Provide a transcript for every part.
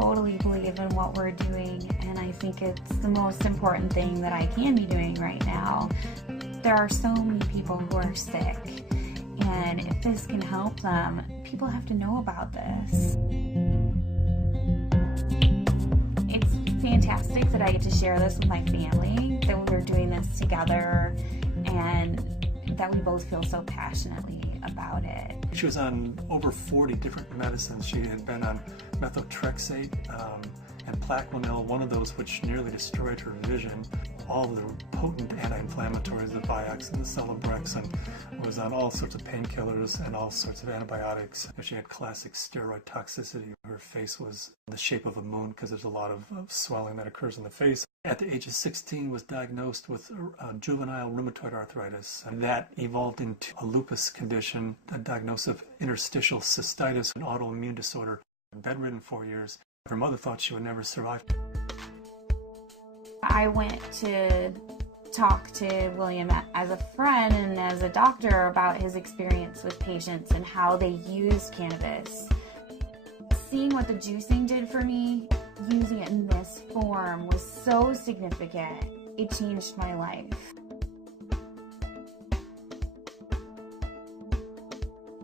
totally believe in what we're doing, and I think it's the most important thing that I can be doing right now. There are so many people who are sick, and if this can help them, people have to know about this. It's fantastic that I get to share this with my family, that we're doing this together, and that we both feel so passionately about it. She was on over 40 different medicines. She had been on methotrexate and Plaquenil, one of those which nearly destroyed her vision. All the potent anti-inflammatories, the Vioxx and the Celebrex, and was on all sorts of painkillers and all sorts of antibiotics. She had classic steroid toxicity. Her face was the shape of a moon because there's a lot of swelling that occurs in the face. At the age of 16, was diagnosed with juvenile rheumatoid arthritis, and that evolved into a lupus condition, a diagnosis of interstitial cystitis, an autoimmune disorder. Bedridden 4 years. Her mother thought she would never survive. I went to talk to William as a friend and as a doctor about his experience with patients and how they use cannabis. Seeing what the juicing did for me, using it in this form, was so significant. It changed my life.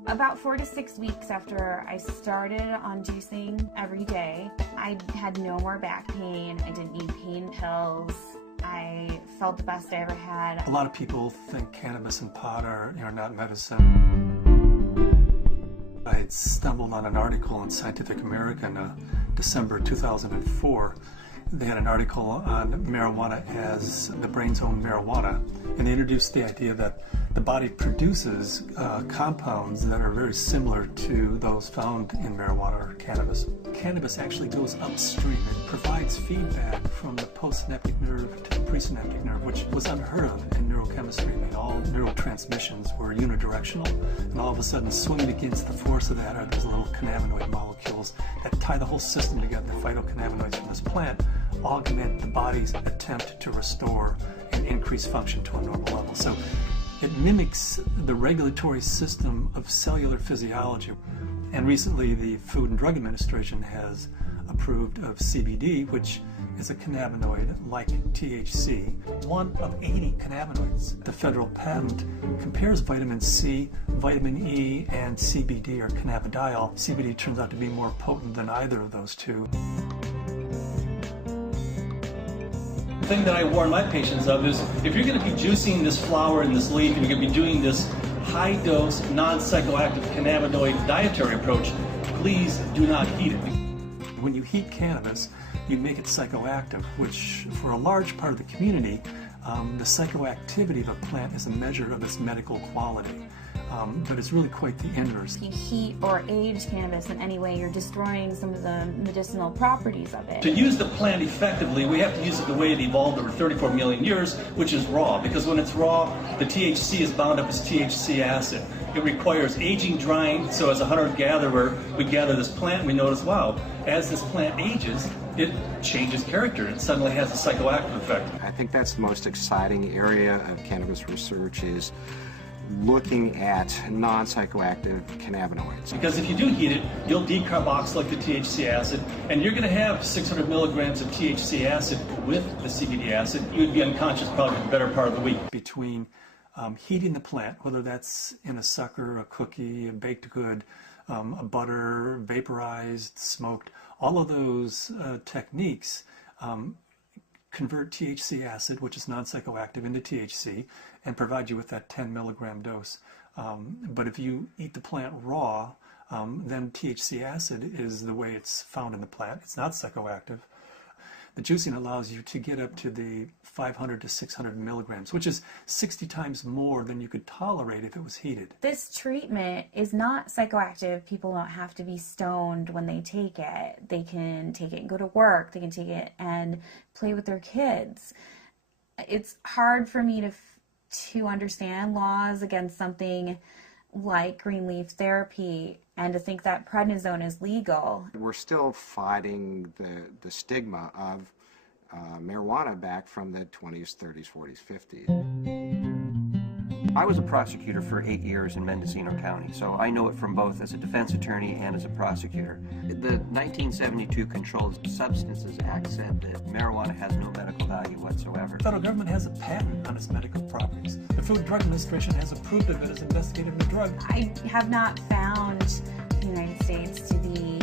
About 4 to 6 weeks after I started on juicing every day, I had no more back pain. I didn't need pain pills. I felt the best I ever had. A lot of people think cannabis and pot are not medicine. I had stumbled on an article in Scientific American, December 2004. They had an article on marijuana as the brain's own marijuana, and they introduced the idea that the body produces compounds that are very similar to those found in marijuana or cannabis. Cannabis actually goes upstream. It provides feedback from the postsynaptic nerve to the presynaptic nerve, which was unheard of in neurochemistry. I mean, all neurotransmissions were unidirectional, and all of a sudden, swimming against the force of that are those little cannabinoid molecules that tie the whole system together. The phytocannabinoids from this plant augment the body's attempt to restore and increase function to a normal level. So it mimics the regulatory system of cellular physiology. And recently the Food and Drug Administration has approved of CBD, which is a cannabinoid like THC, one of 80 cannabinoids. The federal patent compares vitamin C, vitamin E, and CBD, or cannabidiol. CBD turns out to be more potent than either of those two. The thing that I warn my patients of is, if you're going to be juicing this flower and this leaf, and you're going to be doing this high-dose, non-psychoactive cannabinoid dietary approach, please do not heat it. When you heat cannabis, you make it psychoactive, which for a large part of the community, the psychoactivity of a plant is a measure of its medical quality. But it's really quite the inverse. If you heat or age cannabis in any way, you're destroying some of the medicinal properties of it. To use the plant effectively, we have to use it the way it evolved over 34 million years, which is raw. Because when it's raw, the THC is bound up as THC acid. It requires aging, drying, so as a hunter-gatherer, we gather this plant and we notice, wow, as this plant ages, it changes character and suddenly has a psychoactive effect. I think that's the most exciting area of cannabis research, is looking at non-psychoactive cannabinoids. Because if you do heat it, you'll decarboxylate the THC acid, and you're going to have 600 milligrams of THC acid with the CBD acid. You'd be unconscious probably the better part of the week. Between heating the plant, whether that's in a sucker, a cookie, a baked good, a butter, vaporized, smoked, all of those techniques convert THC acid, which is non-psychoactive, into THC and provide you with that 10 milligram dose. But if you eat the plant raw, then THC acid is the way it's found in the plant. It's not psychoactive. The juicing allows you to get up to the 500 to 600 milligrams, which is 60 times more than you could tolerate if it was heated. This treatment is not psychoactive. People don't have to be stoned when they take it. They can take it and go to work. They can take it and play with their kids. It's hard for me to understand laws against something like green leaf therapy and to think that prednisone is legal. We're still fighting the stigma of marijuana back from the 20s, 30s, 40s, 50s. I was a prosecutor for 8 years in Mendocino County, so I know it from both as a defense attorney and as a prosecutor. The 1972 Controlled Substances Act said that marijuana has no medical value whatsoever. The federal government has a patent on its medical properties. The Food and Drug Administration has approved of it as investigative new drug. I have not found the United States to be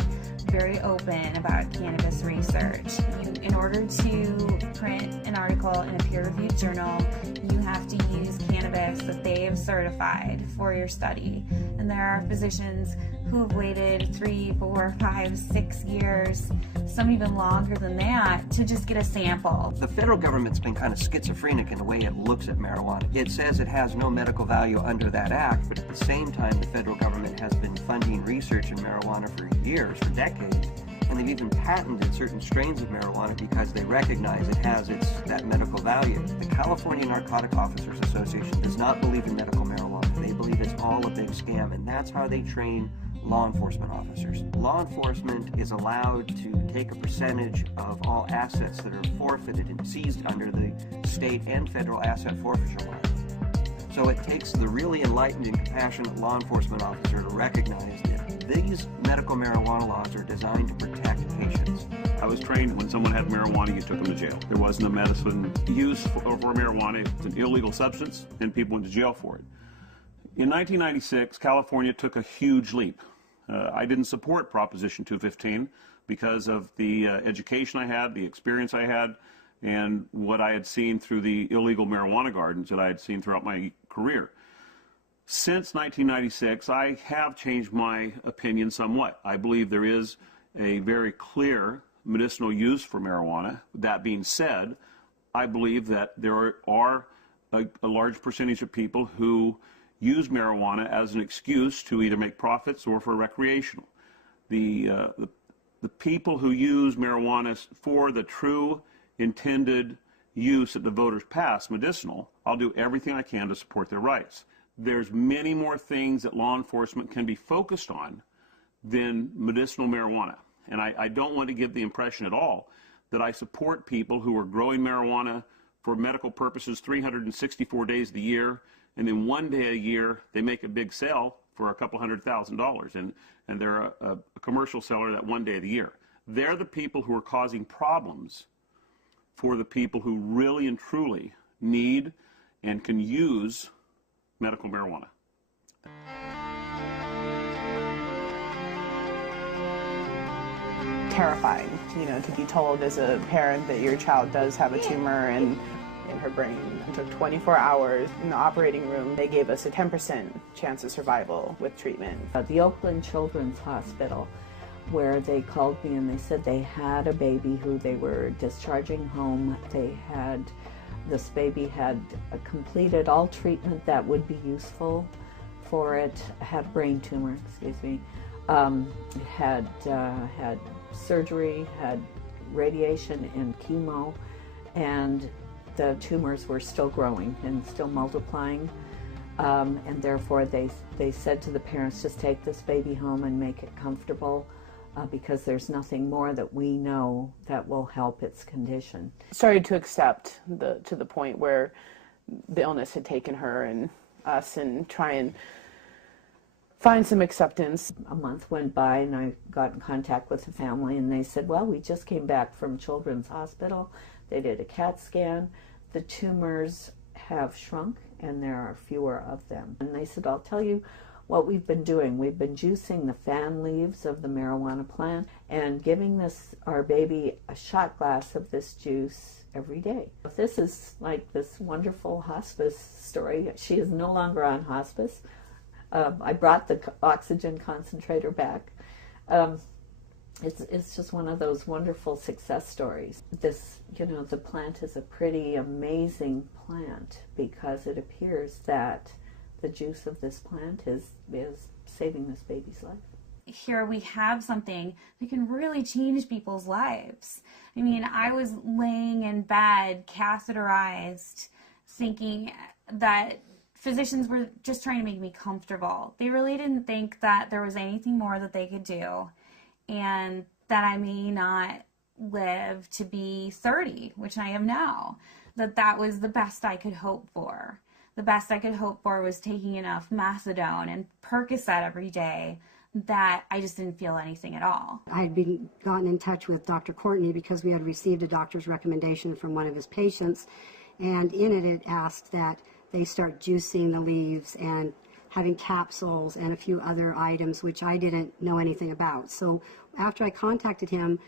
very open about cannabis research. In order to print an article in a peer-reviewed journal, you have to use cannabis that they have certified for your study. And there are physicians who have waited 3, 4, 5, 6 years, some even longer than that, to just get a sample. The federal government's been kind of schizophrenic in the way it looks at marijuana. It says it has no medical value under that act, but at the same time, the federal government has been funding research in marijuana for years, for decades. And they've even patented certain strains of marijuana because they recognize it has that medical value. The California Narcotic Officers Association does not believe in medical marijuana. They believe it's all a big scam, and that's how they train law enforcement officers. Law enforcement is allowed to take a percentage of all assets that are forfeited and seized under the state and federal asset forfeiture laws. So it takes the really enlightened and compassionate law enforcement officer to recognize that these medical marijuana laws are designed to protect patients. I was trained when someone had marijuana, you took them to jail. There wasn't a medicine use for marijuana. It's an illegal substance, and people went to jail for it. In 1996, California took a huge leap. I didn't support Proposition 215 because of the education I had, the experience I had, and what I had seen through the illegal marijuana gardens that I had seen throughout my career. Since 1996, I have changed my opinion somewhat. I believe there is a very clear medicinal use for marijuana. That being said, I believe that there are a large percentage of people who use marijuana as an excuse to either make profits or for recreational. The people who use marijuana for the true intended use that the voters pass, medicinal, I'll do everything I can to support their rights. There's many more things that law enforcement can be focused on than medicinal marijuana. And I don't want to give the impression at all that I support people who are growing marijuana for medical purposes 364 days of the year, and then one day a year they make a big sale for a couple $100,000, and they're a commercial seller that one day of the year. They're the people who are causing problems for the people who really and truly need and can use medical marijuana. Terrifying, to be told as a parent that your child does have a tumor in her brain. It took 24 hours in the operating room. They gave us a 10% chance of survival with treatment. The Oakland Children's Hospital, where they called me and they said they had a baby who they were discharging home. This baby had completed all treatment that would be useful for it, had a brain tumor, had surgery, had radiation and chemo, and the tumors were still growing and still multiplying, and therefore they said to the parents, just take this baby home and make it comfortable, because there's nothing more that we know that will help its condition. Started to accept to the point where the illness had taken her and us, and try and find some acceptance. A month went by and I got in contact with the family, and they said, well, we just came back from Children's Hospital. They did a CAT scan. The tumors have shrunk and there are fewer of them. And they said, I'll tell you what we've been doing. We've been juicing the fan leaves of the marijuana plant and giving our baby a shot glass of this juice every day. This is like this wonderful hospice story. She is no longer on hospice. I brought the oxygen concentrator back. It's just one of those wonderful success stories. The plant is a pretty amazing plant because it appears that the juice of this plant is saving this baby's life. Here we have something that can really change people's lives. I mean, I was laying in bed, catheterized, thinking that physicians were just trying to make me comfortable. They really didn't think that there was anything more that they could do, and that I may not live to be 30, which I am now. That was the best I could hope for. the best I could hope for was taking enough methadone and Percocet every day that I just didn't feel anything at all. I had gotten in touch with Dr. Courtney because we had received a doctor's recommendation from one of his patients, and in it asked that they start juicing the leaves and having capsules and a few other items which I didn't know anything about. So after I contacted him,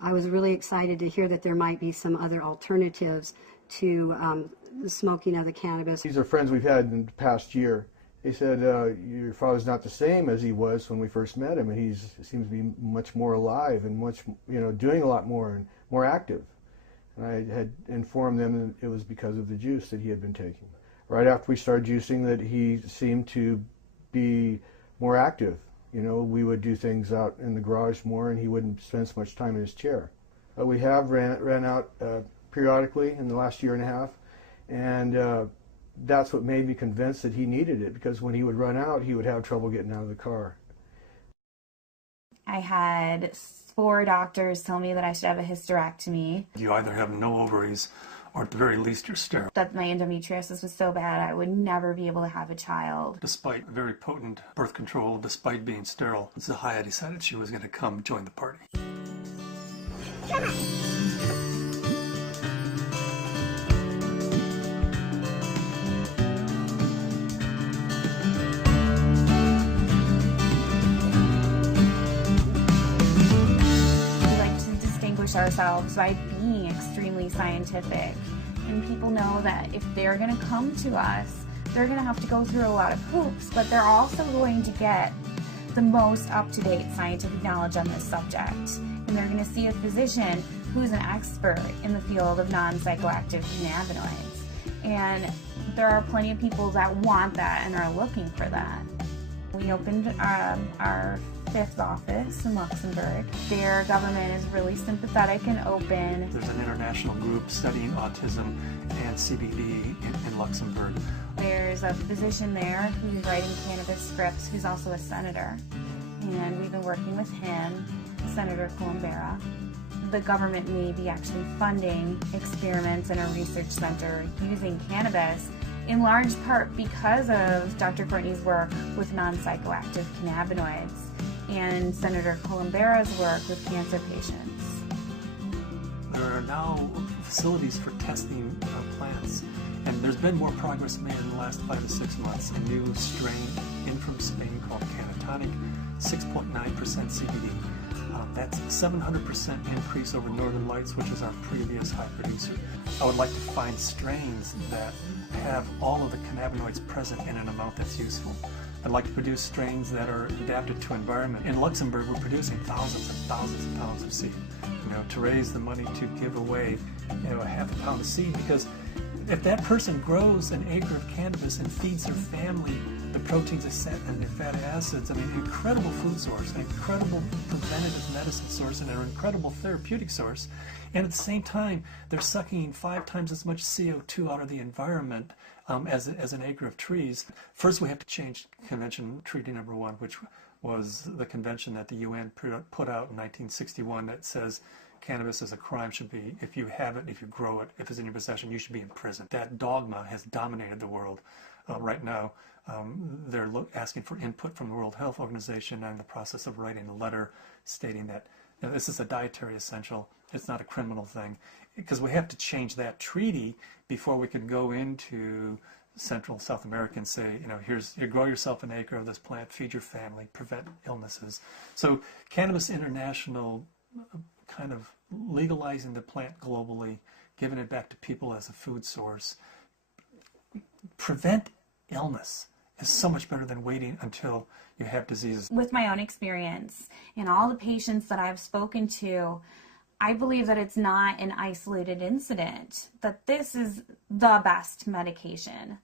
I was really excited to hear that there might be some other alternatives to the smoking of the cannabis. These are friends we've had in the past year. They said, your father's not the same as he was when we first met him, and he seems to be much more alive and much, doing a lot more and more active. And I had informed them that it was because of the juice that he had been taking. Right after we started juicing, that he seemed to be more active. We would do things out in the garage more, and he wouldn't spend so much time in his chair. But we have ran out periodically in the last year and a half, and that's what made me convinced that he needed it, because when he would run out, he would have trouble getting out of the car. I had 4 doctors tell me that I should have a hysterectomy. You either have no ovaries, or at the very least you're sterile. That my endometriosis was so bad I would never be able to have a child. Despite very potent birth control, despite being sterile, Zahaya decided she was going to come join the party. Come on. Ourselves by being extremely scientific, and people know that if they're going to come to us, they're going to have to go through a lot of hoops, but they're also going to get the most up-to-date scientific knowledge on this subject, and they're going to see a physician who's an expert in the field of non-psychoactive cannabinoids, and there are plenty of people that want that and are looking for that. We opened our 5th office in Luxembourg. Their government is really sympathetic and open. There's an international group studying autism and CBD in Luxembourg. There's a physician there who's writing cannabis scripts who's also a senator, and we've been working with him, Senator Columbera. The government may be actually funding experiments in a research center using cannabis, in large part because of Dr. Courtney's work with non-psychoactive cannabinoids and Senator Columbera's work with cancer patients. There are now facilities for testing plants, and there's been more progress made in the last 5 to 6 months. A new strain in from Spain called Cannatonic, 6.9% CBD. That's 700% increase over Northern Lights, which is our previous high producer. I would like to find strains that have all of the cannabinoids present in an amount that's useful. I'd like to produce strains that are adapted to environment. In Luxembourg, we're producing thousands and thousands of pounds of seed, to raise the money to give away, a half a pound of seed, because if that person grows an acre of cannabis and feeds their family the proteins and the fatty acids, incredible food source, an incredible preventative medicine source, and an incredible therapeutic source, and at the same time, they're sucking 5 times as much CO2 out of the environment as an acre of trees. First, we have to change Convention Treaty Number 1, which was the convention that the UN put out in 1961 that says cannabis is a crime, should be, if you have it, if you grow it, if it's in your possession, you should be in prison. That dogma has dominated the world right now. They're asking for input from the World Health Organization. I'm in the process of writing a letter stating that this is a dietary essential. It's not a criminal thing, because we have to change that treaty before we can go into Central South America and say, you grow yourself an acre of this plant, feed your family, prevent illnesses. So Cannabis International kind of legalizing the plant globally, giving it back to people as a food source, prevent illness is so much better than waiting until you have diseases. With my own experience and all the patients that I've spoken to, I believe that it's not an isolated incident, that this is the best medication